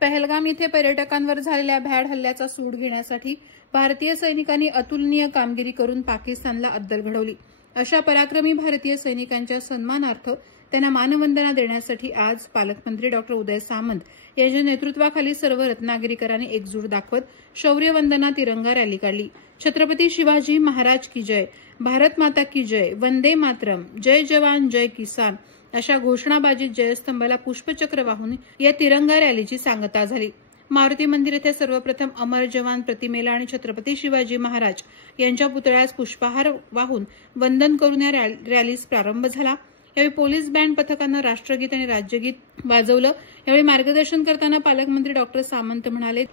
पहलगाम येथे पर्यटकांवर झालेल्या भ्याड हल्ल्याचा सूड घेण्यासाठी भारतीय सैनिकांनी अतुलनीय कामगिरी करून पाकिस्तानला अद्दल घडवली। अशा पराक्रमी भारतीय सैनिकांच्या सन्मानार्थ त्यांना मानवंदना देण्यासाठी आज पालकमंत्री डॉ. उदय सामंत यांच्या नेतृत्वाखाली सर्व रत्नागिरीकरांनी एकजूट दाखवत शौर्यवंदना तिरंगा रॅली काढली। छत्रपती शिवाजी महाराज की जय, भारत माता की जय, वंदे मातरम, जय जवान जय किसान अशा घोषणाबाजीत जयस्तंभाला पुष्पचक्र वाहून या तिरंगा रॅलीची सांगता झाली। मारुती मंदिर येथे सर्वप्रथम अमर जवान प्रतिमेला आणि छत्रपती शिवाजी महाराज यांच्या पुतळ्यास पुष्पहार वाहून वंदन करून या रॅलीस प्रारंभ झाला। यावेळी पोलीस बँड पथकानं राष्ट्रगीत आणि राज्यगीत वाजवलं। यावेळी मार्गदर्शन करताना पालकमंत्री डॉ. सामंत म्हणाले,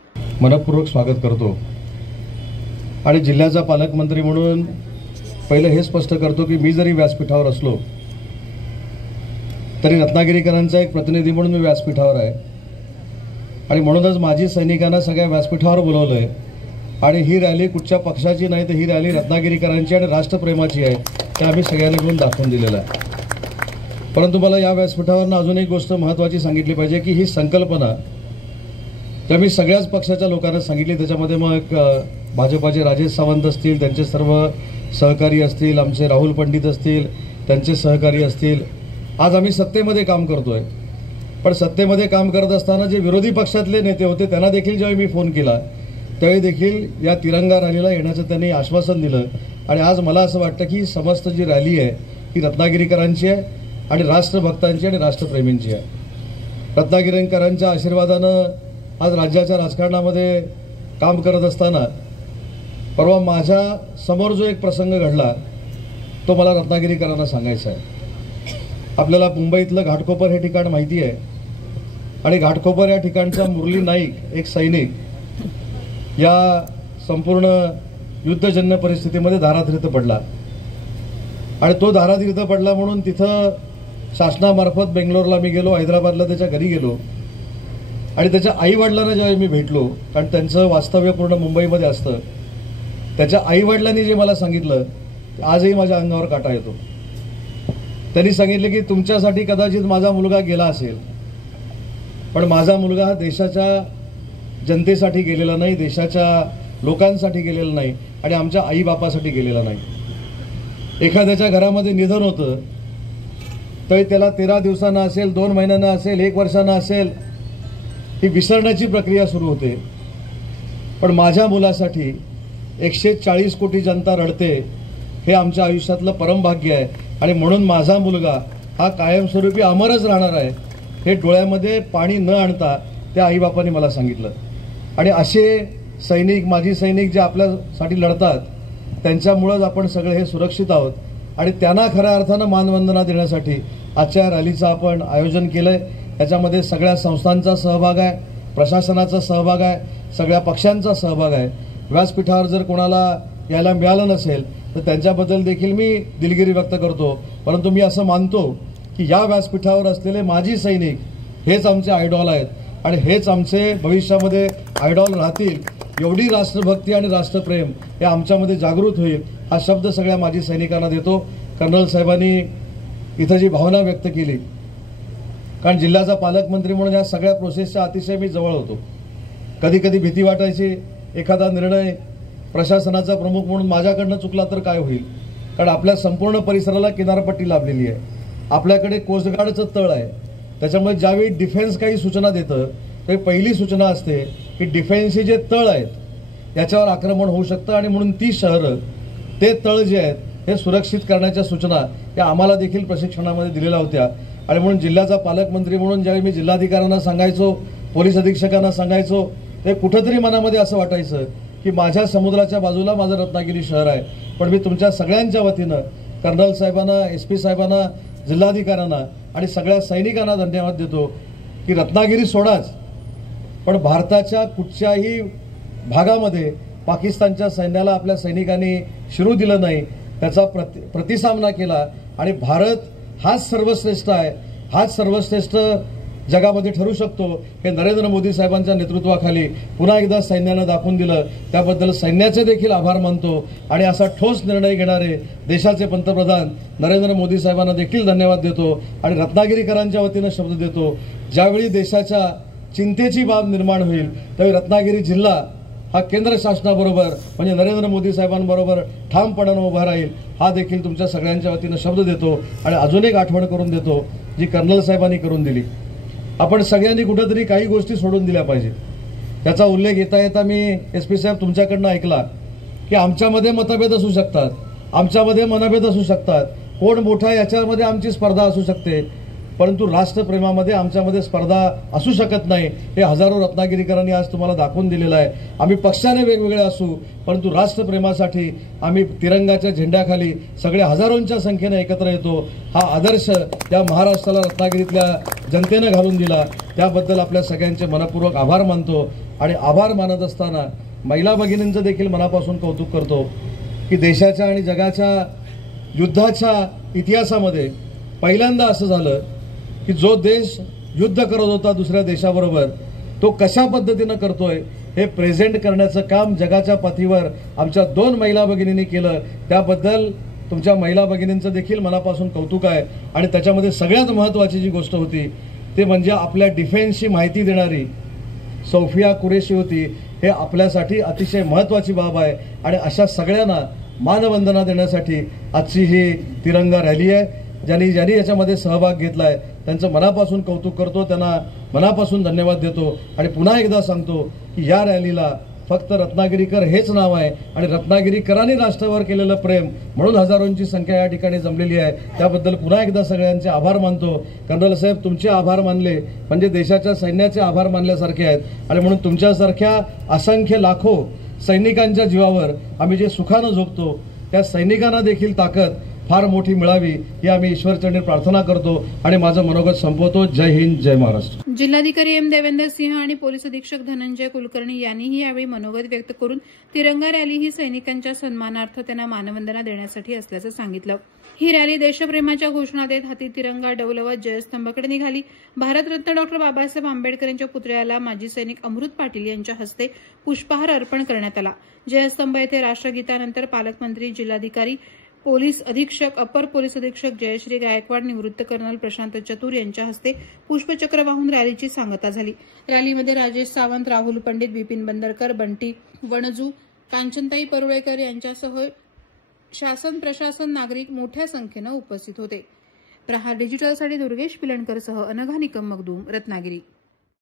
मनपूर्वक स्वागत करतो आणि जिल्ह्याचा पालकमंत्री म्हणून पहिले हे स्पष्ट करतो की मी जरी व्यासपीठावर असलो तरी रत्नागिरीकरांचा एक प्रतिनिधी म्हणून मी व्यासपीठावर आहे आणि म्हणूनच माझी सैनिकांना सगळ्या व्यासपीठावर बोलवलंय आणि ही रॅली कुठच्या पक्षाची नाही तर ही रॅली रत्नागिरीकरांची आणि राष्ट्रप्रेमाची आहे ते आम्ही सगळ्यांनी मिळून दाखवून दिलेलं आहे। परंतु मला या व्यासपीठावरनं अजून एक गोष्ट महत्त्वाची सांगितली पाहिजे की ही संकल्पना तर मी सगळ्याच पक्षाच्या लोकांना सांगितली। त्याच्यामध्ये मग भाजपाचे राजेश सावंत असतील, त्यांचे सर्व सहकारी असतील, आमचे राहुल पंडित असतील, त्यांचे सहकारी असतील। आज आम्ही सत्तेमध्ये काम करतोय, पण सत्तेमध्ये काम करत असताना जे विरोधी पक्षातले नेते होते त्यांना देखील जेव्हा मी फोन केला त्यावेळी देखील या तिरंगा रॅलीला येण्याचं त्यांनी आश्वासन दिलं आणि आज मला असं वाटतं की समस्त जी रॅली आहे ही रत्नागिरीकरांची आहे आणि राष्ट्रभक्तांची आणि राष्ट्रप्रेमींची आहे। रत्नागिरीकरांच्या आशीर्वादानं आज राज्याच्या राजकारणामध्ये काम करत असताना परवा माझ्या समोर जो एक प्रसंग घडला तो मला रत्नागिरीकरांना सांगायचा आहे। आपल्याला मुंबईतलं घाटकोपर हे ठिकाण माहिती आहे आणि घाटकोपर या ठिकाणचा मुरली नाईक एक सैनिक या संपूर्ण युद्धजन्य परिस्थितीमध्ये धारातीर्थ पडला आणि तो धारातीर्थ पडला म्हणून तिथं शासनामार्फत बेंगलोरला मी गेलो, हैदराबादला त्याच्या घरी गेलो आणि त्याच्या आईवडिलांना ज्यावेळी मी भेटलो, कारण त्यांचं वास्तव्य पूर्ण मुंबईमध्ये असतं, त्याच्या आईवडिलांनी जे मला सांगितलं आजही माझ्या अंगावर काटा येतो। त्यांनी सांगितले की तुमच्यासाठी कदाचित माझा मुलगा गेला असेल, पण माझा मुलगा हा देशाच्या जनतेसाठी गेलेला नाही, देशाच्या लोकांसाठी गेलेला नाही आणि आमच्या आईबापासाठी गेलेला नाही। एखाद्याच्या घरामध्ये निधन होतं तर त्याला 13 दिवसांना असेल, 2 महिन्यांना असेल, 1 वर्षांना असेल, ही विसरण्याची प्रक्रिया सुरू होते। पण माझ्या मुलासाठी 140 कोटी जनता रडते हे आमच्या आयुष्यातलं परमभाग्य आहे आणि म्हणून माझा मुलगा हा कायमस्वरूपी अमरच राहणार आहे हे डोळ्यामध्ये पाणी न आणता त्या आईबापांनी मला सांगितलं। आणि असे सैनिक, माजी सैनिक जे आपल्यासाठी लढतात त्यांच्यामुळेच आपण सगळे हे सुरक्षित आहोत आणि त्यांना खऱ्या अर्थानं मानवंदना देण्यासाठी आजच्या रॅलीचं आपण आयोजन केलंय। याच्यामध्ये सगळ्या संस्थांचा सहभाग आहे, प्रशासनाचा सहभाग आहे, सगळ्या पक्षांचा सहभाग आहे। व्यासपीठावर जर कोणाला यायला मिळालं नसेल तर त्यांच्याबद्दल देखील मी दिलगिरी व्यक्त करतो, परंतु मी असं मानतो की या व्यासपीठावर असलेले माजी सैनिक हेच आमचे आयडॉल आहेत आणि हेच आमचे भविष्यामध्ये आयडॉल राहतील। एवढी राष्ट्रभक्ती आणि राष्ट्रप्रेम हे आमच्यामध्ये जागृत होईल हा शब्द सगळ्या माजी सैनिकांना देतो। कर्नल साहेबांनी इथं जी भावना व्यक्त केली, कारण जिल्ह्याचा पालकमंत्री म्हणून या सगळ्या प्रोसेसच्या अतिशय मी जवळ होतो। कधी कधी भीती वाटायची एखादा निर्णय प्रशासनाचा प्रमुख म्हणून माझ्याकडनं चुकला तर काय होईल, कारण आपल्या संपूर्ण परिसराला किनारपट्टी लाभलेली आहे, आपल्याकडे कोस्टगार्डचं तळ आहे, त्याच्यामुळे ज्यावेळी डिफेन्स काही सूचना देतं तर पहिली सूचना असते की डिफेन्सचे जे तळ आहेत याच्यावर आक्रमण होऊ शकतं आणि म्हणून ती शहरं, ते तळ जे आहेत हे सुरक्षित करण्याच्या सूचना या आम्हाला देखील प्रशिक्षणामध्ये दिलेल्या होत्या। आणि म्हणून जिल्ह्याचा पालकमंत्री म्हणून ज्यावेळी मी जिल्हाधिकाऱ्यांना सांगायचो, पोलीस अधीक्षकांना सांगायचो, ते कुठंतरी मनामध्ये असं वाटायचं की माझ्या समुद्राच्या बाजूला माझं रत्नागिरी शहर आहे। पण मी तुमच्या सगळ्यांच्या वतीनं कर्नल साहेबांना, SP साहेबांना, जिल्हाधिकाऱ्यांना आणि सगळ्या सैनिकांना धन्यवाद देतो की रत्नागिरी सोडाच पण भारताच्या कुठच्याही भागामध्ये पाकिस्तानच्या सैन्याला आपल्या सैनिकांनी शिरू दिलं नाही, त्याचा प्रतिसामना केला आणि भारत हाच सर्वश्रेष्ठ आहे, हाच सर्वश्रेष्ठ जगामध्ये ठरू शकतो हे नरेंद्र मोदी साहेबांच्या नेतृत्वाखाली पुन्हा एकदा सैन्यानं दाखवून दिलं। त्याबद्दल सैन्याचे देखील आभार मानतो आणि असा ठोस निर्णय घेणारे देशाचे पंतप्रधान नरेंद्र मोदी साहेबांना देखील धन्यवाद देतो आणि रत्नागिरीकरांच्या वतीनं शब्द देतो, ज्यावेळी देशाच्या चिंतेची बाब निर्माण होईल त्यावेळी रत्नागिरी जिल्हा हा केंद्र शासनाबरोबर म्हणजे नरेंद्र मोदी साहेबांबरोबर ठामपणानं उभा राहील हा देखील तुमच्या सगळ्यांच्या वतीनं शब्द देतो. आणि अजून एक आठवण करून देतो जी कर्नल साहेबांनी करून दिली. आपण सगळ्यांनी कुठेतरी काही गोष्टी सोडून दिल्या पाहिजे. त्याचा उल्लेख येता येता मी SP साहेब तुमच्याकडनं ऐकला की आमच्यामध्ये मतभेद असू शकतात, आमच्यामध्ये मनभेद असू शकतात, कोण मोठा याच्यामध्ये आमची स्पर्धा असू शकते, परंतु राष्ट्रप्रेमामध्ये आमच्यामध्ये स्पर्धा असू शकत नाही हे हजारो रत्नागिरीकरांनी आज तुम्हाला दाखवून दिलेलं आहे. आम्ही पक्षाने वेगवेगळे असू परंतु राष्ट्रप्रेमासाठी आम्ही तिरंगाच्या झेंड्याखाली सगळे हजारोंच्या संख्येने एकत्र येतो. हा आदर्श त्या महाराष्ट्राला रत्नागिरीतल्या जनतेनं घालून दिला त्याबद्दल आपल्या सगळ्यांचे मनपूर्वक आभार मानतो. आणि आभार मानत असताना महिला भगिनींचं देखील मनापासून कौतुक करतो की देशाच्या आणि जगाच्या युद्धाच्या इतिहासामध्ये पहिल्यांदा असं झालं की जो देश युद्ध करत होता दुसऱ्या देशाबरोबर तो कशा पद्धतीनं करतोय हे प्रेझेंट करण्याचं काम जगाच्या पातळीवर आमच्या 2 महिला भगिनींनी केलं. त्याबद्दल तुमच्या महिला भगिनींचं देखील मनापासून कौतुक आहे. आणि त्याच्यामध्ये सगळ्यात महत्त्वाची जी गोष्ट होती ते म्हणजे आपल्या डिफेन्सची माहिती देणारी सोफिया कुरेशी होती. हे आपल्यासाठी अतिशय महत्त्वाची बाब आहे. आणि अशा सगळ्यांना मानवंदना देण्यासाठी आजची ही तिरंगा रॅली आहे. ज्यांनी याच्यामध्ये सहभाग घेतला आहे त्यांचं मनापासून कौतुक करतो, त्यांना मनापासून धन्यवाद देतो. आणि पुन्हा एकदा सांगतो की या रॅलीला फक्त रत्नागिरीकर हेच नाव आहे आणि रत्नागिरीकरांनी राष्ट्रावर केलेलं प्रेम म्हणून हजारोंची संख्या या ठिकाणी जमलेली आहे. त्याबद्दल पुन्हा एकदा सगळ्यांचे आभार मानतो. कर्नल साहेब तुमचे आभार मानले म्हणजे देशाच्या सैन्याचे आभार मानल्यासारखे आहेत. आणि म्हणून तुमच्यासारख्या असंख्य लाखो सैनिकांच्या जीवावर आम्ही जे सुखानं झोपतो त्या सैनिकांना देखील ताकद फार मोठी मिळावी ही आम्ही ईश्वरचरणी प्रार्थना करतो. आणि माझं मनोगत संपवतो. जय हिंद, जय महाराष्ट्र. जिल्हाधिकारी एम देवेंद्र सिंह आणि पोलीस अधीक्षक धनंजय कुलकर्णी यांनीही यावेळी मनोगत व्यक्त करून तिरंगा रॅली ही सैनिकांच्या सन्मानार्थ त्यांना मानवंदना देण्यासाठी असल्याचं सांगितलं. ही रॅली देशप्रेमाच्या घोषणा देत हाती तिरंगा डौलवत जयस्तंभाकडे निघाली. भारतरत्न डॉ. बाबासाहेब आंबेडकर यांच्या पुतळ्याला माजी सैनिक अमृत पाटील यांच्या हस्ते पुष्पहार अर्पण करण्यात आला. जयस्तंभ येथे राष्ट्रगीतानंतर पालकमंत्री, जिल्हाधिकारी, पोलीस अधीक्षक, अपर पोलीस अधीक्षक जयश्री गायकवाड, निवृत्त कर्नल प्रशांत चतुर यांच्या हस्ते पुष्पचक्र वाहून रॅलीची सांगता झाली. रॅलीमध्ये राजेश सावंत, राहुल पंडित, बिपिन बंदरकर, बंटी वणजू, कांचनताई परुळेकर यांच्यासह शासन, प्रशासन, नागरिक मोठ्या संख्येनं उपस्थित होते. प्रहार डिजिटलसाठी दुर्गेश पिलणकरसह अनघा निकम मगदूम, रत्नागिरी.